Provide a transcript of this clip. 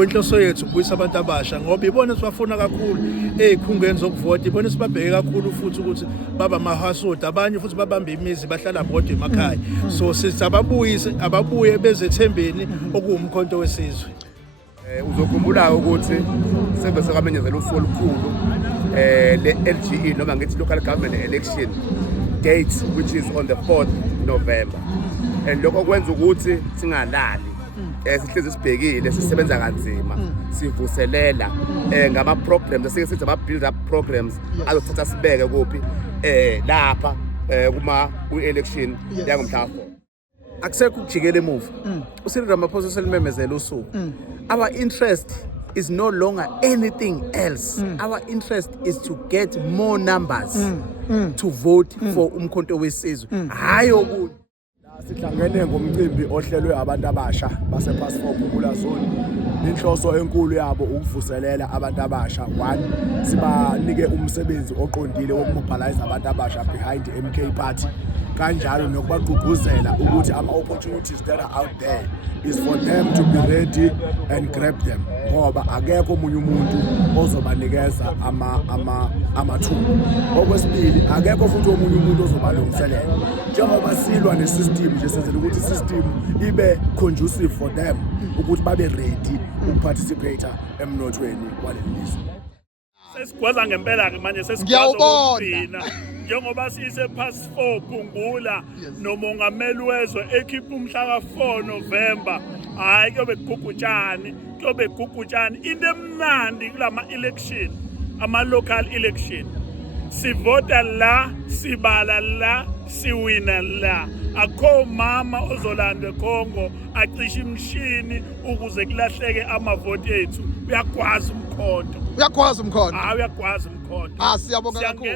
so inhloso yethu ukubuyisa abantu abasha ngoba ibona sibafuna kakhulu ezikhungweni zokuvota, ibona sibabheke kakhulu futhi ukuthi baba mahasud, abanye futhi babambe imizi bahlala bodwa emakhaya. So sithi ababuye bezethembeni okuwumkhonto wesizwe. Uzokhumbula ukuthi sembe sekamenyezela usuku olukhulu le-LGE noma ngithi local government election date, which is on the 4th November. And lokho kwenza ukuthi singalali, sihlezi sibhekile, sisebenza kanzima, sivuselela ngama programs, asike sithi ama build up programs azothatha sibeke kuphi lapha kuma ku-election yangomhla 4. Akusekho ukujikela emuva. uCyril Ramaphosa uselimemezela usuku. Our interest is no longer anything else. Our interest is to get more numbers to vote for umkhonto wesizwe. Hayi okunye. Sihlangene ngomcimbi ohlelwe abantu abasha base Passport Khumbula Zone. Inhloso enkulu yabo ukuvuselela abantu abasha. 1, sibanike umsebenzi oqondile wokumobilize abantu abasha behind the MK party. Kanjalo nokubagqugquzela ukuthi ama-opportunities that are out there is for them to be ready and grab them, ngoba akekho omunye umuntu ozobanikeza amathuba. Okwesibili, akekho futhi omunye umuntu ozobalungiselela. Njengoba silwa nesystem nje, senzela ukuthi isystem ibe conducive for them ukuthi babe ready ukuparticipate emnothweni waleli lizwe. Sesigwaza ngempela ke manje, sesigwaza ukugcina njengoba sise past 4 Phungula nomongameli wezwe ekhipha umhla ka4 November. Hayi kuyobe gugutshani into emnandi kulama election, ama local election. Sivota la, sibala la, siwina la. Akho mama ozolanda eKongo acisha imshini ukuze kulahleke amavoti ethu. Uyakwazi umkhonto. Uyakwazi umkhonto. Uyakwazi umkhonto. Siyabonga kakhulu.